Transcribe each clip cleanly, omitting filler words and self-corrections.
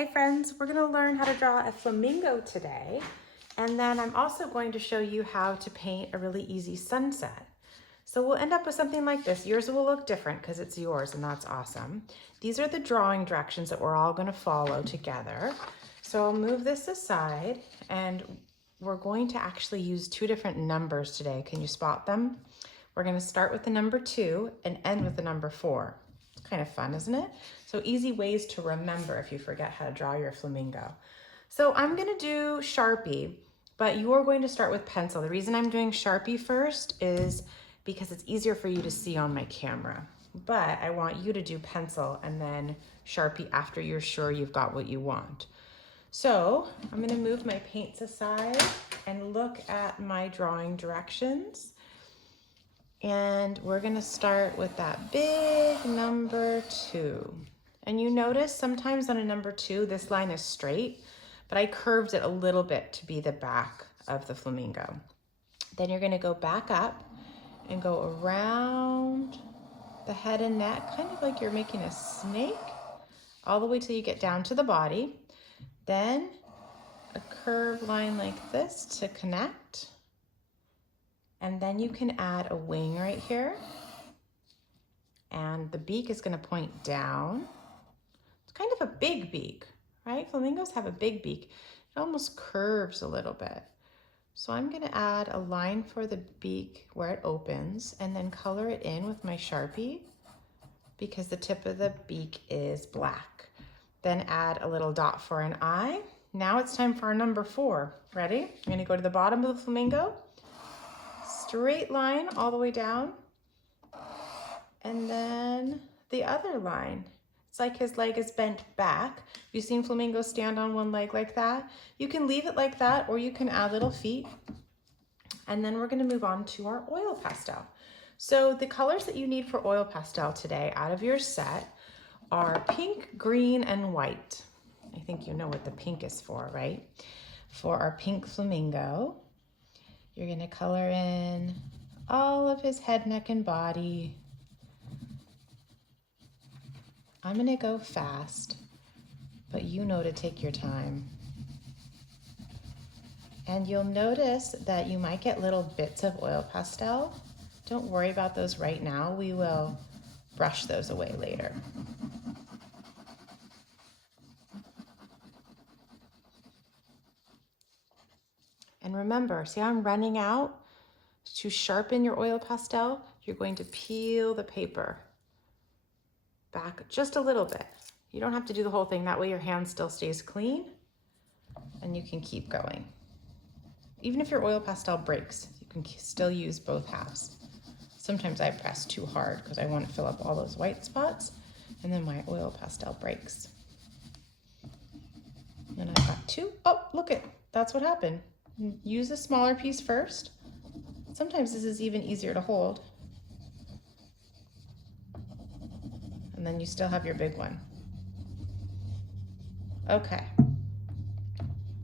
Hi friends, we're gonna learn how to draw a flamingo today. And then I'm also going to show you how to paint a really easy sunset. So we'll end up with something like this. Yours will look different because it's yours and that's awesome. These are the drawing directions that we're all gonna follow together. So I'll move this aside and we're going to actually use two different numbers today. Can you spot them? We're gonna start with the number 2 and end with the number 4. It's kind of fun, isn't it? So easy ways to remember if you forget how to draw your flamingo. So I'm gonna do Sharpie, but you're going to start with pencil. The reason I'm doing Sharpie first is because it's easier for you to see on my camera. But I want you to do pencil and then Sharpie after you're sure you've got what you want. So I'm gonna move my paints aside and look at my drawing directions. And we're gonna start with that big number 2. And you notice sometimes on a number 2, this line is straight, but I curved it a little bit to be the back of the flamingo. Then you're gonna go back up and go around the head and neck, kind of like you're making a snake, all the way till you get down to the body. Then a curved line like this to connect. And then you can add a wing right here. And the beak is gonna point down. It's kind of a big beak, right? Flamingos have a big beak. It almost curves a little bit. So I'm gonna add a line for the beak where it opens and then color it in with my Sharpie because the tip of the beak is black. Then add a little dot for an eye. Now it's time for our number 4. Ready? I'm gonna go to the bottom of the flamingo. Straight line all the way down. And then the other line. It's like his leg is bent back. You've seen flamingos stand on one leg like that. You can leave it like that or you can add little feet. And then we're gonna move on to our oil pastel. So the colors that you need for oil pastel today out of your set are pink, green, and white. I think you know what the pink is for, right? For our pink flamingo, you're gonna color in all of his head, neck, and body. I'm gonna go fast, but you know to take your time. And you'll notice that you might get little bits of oil pastel. Don't worry about those right now. We will brush those away later. And remember, see how I'm running out? To sharpen your oil pastel, you're going to peel the paper back just a little bit. You don't have to do the whole thing. That way your hand still stays clean and you can keep going. Even if your oil pastel breaks, you can still use both halves. Sometimes I press too hard because I want to fill up all those white spots and then my oil pastel breaks. And I've got 2. Oh, look it, that's what happened. Use a smaller piece first. Sometimes this is even easier to hold. And then you still have your big one. Okay.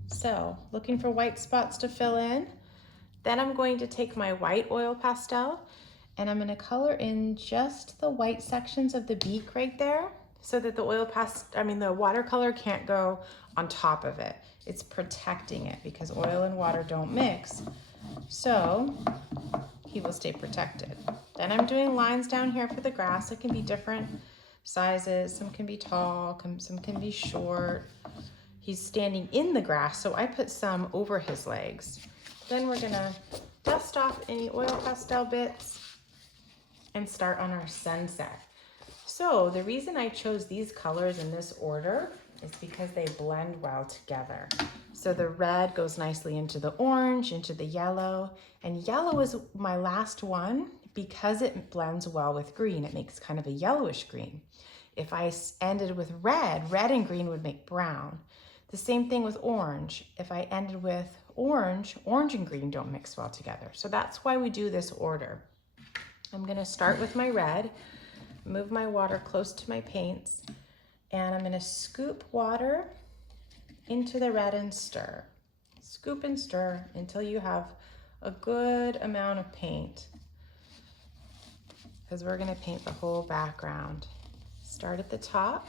So looking for white spots to fill in. Then I'm going to take my white oil pastel and I'm going to color in just the white sections of the beak right there so that the the watercolor can't go on top of it. It's protecting it because oil and water don't mix. So he will stay protected. Then I'm doing lines down here for the grass. It can be different sizes. Some can be tall, some can be short. He's standing in the grass, so I put some over his legs. Then we're gonna dust off any oil pastel bits and start on our sunset. So the reason I chose these colors in this order is because they blend well together. So the red goes nicely into the orange, into the yellow, and yellow is my last one because it blends well with green. It makes kind of a yellowish green. If I ended with red, red and green would make brown. The same thing with orange. If I ended with orange, orange and green don't mix well together. So that's why we do this order. I'm gonna start with my red, move my water close to my paints, and I'm gonna scoop water into the red and stir. Scoop and stir until you have a good amount of paint because we're gonna paint the whole background. Start at the top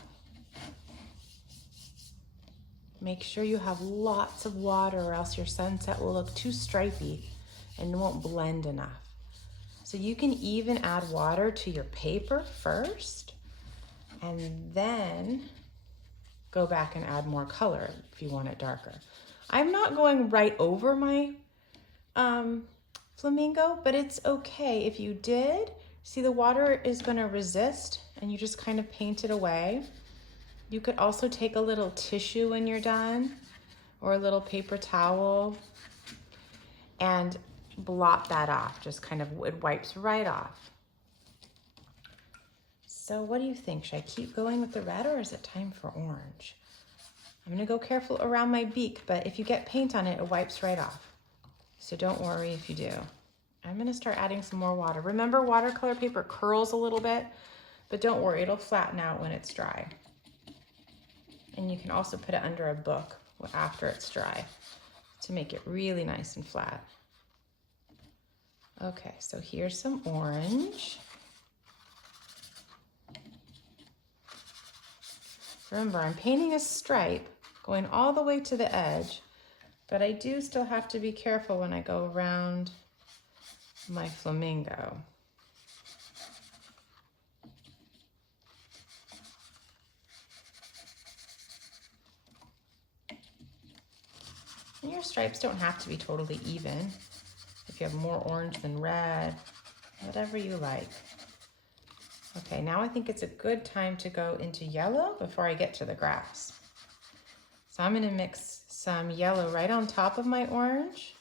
Make sure you have lots of water or else your sunset will look too stripy and won't blend enough. So you can even add water to your paper first and then go back and add more color if you want it darker. I'm not going right over my flamingo, but it's okay if you did. See, the water is going to resist and you just kind of paint it away. You could also take a little tissue when you're done or a little paper towel and blot that off. Just kind of, it wipes right off. So what do you think? Should I keep going with the red or is it time for orange? I'm gonna go careful around my beak, but if you get paint on it, it wipes right off. So don't worry if you do. I'm gonna start adding some more water. Remember, watercolor paper curls a little bit, but don't worry, it'll flatten out when it's dry. And you can also put it under a book after it's dry to make it really nice and flat. Okay, so here's some orange. Remember, I'm painting a stripe going all the way to the edge, but I do still have to be careful when I go around my flamingo. And your stripes don't have to be totally even. If you have more orange than red, whatever you like. Okay, now I think it's a good time to go into yellow before I get to the grass. So I'm gonna mix some yellow right on top of my orange,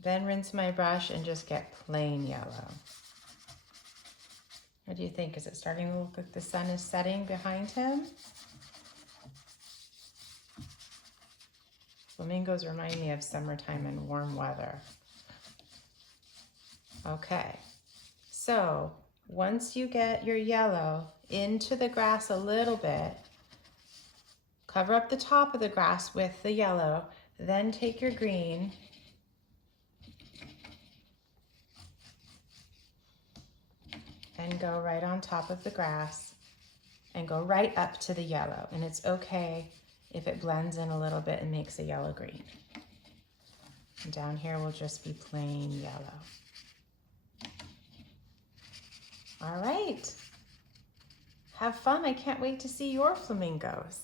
then rinse my brush and just get plain yellow. What do you think? Is it starting to look like the sun is setting behind him? Flamingos remind me of summertime and warm weather. Okay, so once you get your yellow into the grass a little bit, cover up the top of the grass with the yellow, then take your green and go right on top of the grass and go right up to the yellow. And it's okay if it blends in a little bit and makes a yellow-green. And down here will just be plain yellow. All right, have fun. I can't wait to see your flamingos.